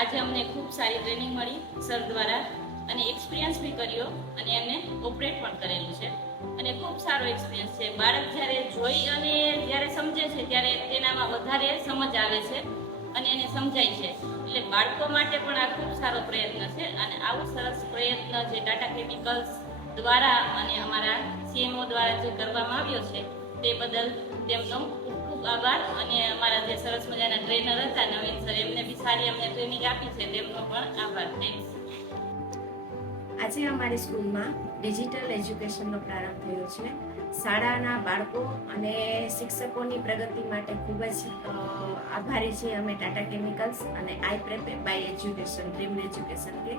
આજે અમને ખૂબ સારી ટ્રેનિંગ મળી સર દ્વારા અને એક્સપિરિયન્સ બી કર્યો અને એમને ઓપરેટ પણ કરેલું છે અને ખૂબ સારો એક્સપિરિયન્સ છે. બાળક જ્યારે જોઈ અને જ્યારે સમજે છે ત્યારે તેનામાં વધારે સમજ આવે છે અને એને સમજાય છે. એટલે બાળકો માટે પણ આ ખૂબ સારો પ્રયત્ન છે અને આવું સરસ પ્રયત્ન જે ટાટા કેમિકલ્સ દ્વારા અને અમારા સીએમઓ દ્વારા જે કરવામાં આવ્યો છે તે બદલ તેમનો ખૂબ ખૂબ આભાર. અને અમારા જે સરસ મજાના ટ્રેનર હતા નવીન સર, એમને બી સારી અમને ટ્રેનિંગ આપી છે, તેમનો પણ આભાર. થેન્ક્સ. આજે અમારી સ્કૂલમાં ડિજિટલ એજ્યુકેશનનો પ્રારંભ થયો છે. શાળાના બાળકો અને શિક્ષકોની પ્રગતિ માટે ખૂબ જ આભારી છીએ અમે ટાટા કેમિકલ્સ અને I prep by education, dream education કે